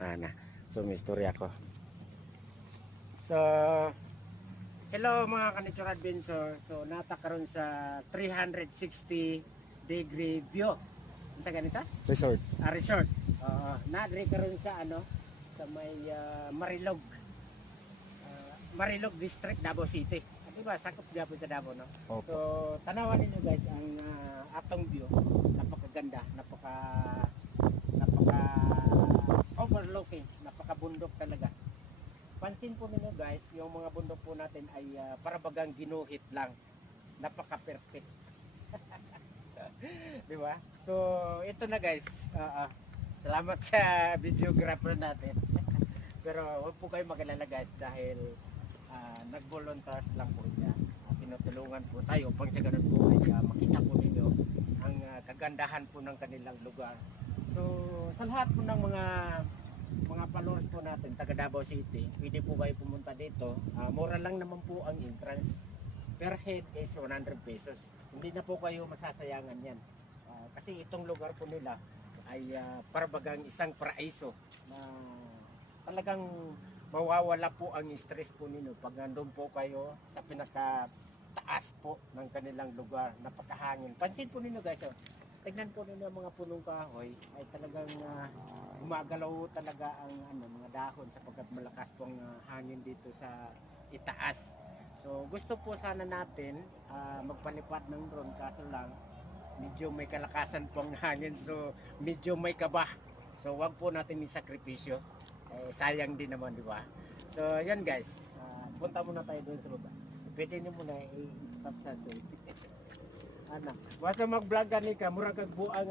Ana. So may istorya ko. So hello mga ka-Nature Adventure. So nata karon sa 360 degree view. Sa ganito? Resort. Resort. Nadre karon sa ano sa may Marilog. Marilog District, Davao City. Di ba sakop gyapon sa Davao, no? Opo. So tanawan ninyo guys ang atong view. Napakaganda, napaka overlooking, napakabundok talaga. Pansin po ninyo guys, yung mga bundok po natin ay para bagang ginuhit lang. Napaka-perfect. Di ba? So ito na guys. Salamat sa videographer natin. Pero huwag po kayo mag-alala guys dahil nag-volunteers lang po siya. Tinutulungan po tayo pang sa ganun po ay makita po ninyo ang kagandahan po ng kanilang lugar. So sa lahat po ng mga followers po natin taga Davao City, pwede po kayo pumunta dito. Mura lang naman po ang entrance. Per head is 100 pesos. Hindi na po kayo masasayangan yan. Kasi itong lugar po nila ay parabagang isang paraiso na talagang mawawala po ang stress po ninyo pag nandun po kayo sa pinaka taas po ng kanilang lugar, napakahangin. Pansin po ninyo guys, tignan po ninyo mga punong kahoy ay talagang gumagalaw talaga ang mga dahon sapagkat malakas pong hangin dito sa itaas. So gusto po sana natin magpalipad ng drone kaso lang medyo may kalakasan pong hangin, so medyo may kaba. So wag po natin isakripisyo. Sayang din naman, di ba? So yan guys, punta muna tayo doon sa baba. Pwede niyo muna i-stop sa suit. Basta mag-vlog ka ni ka, mura kag buang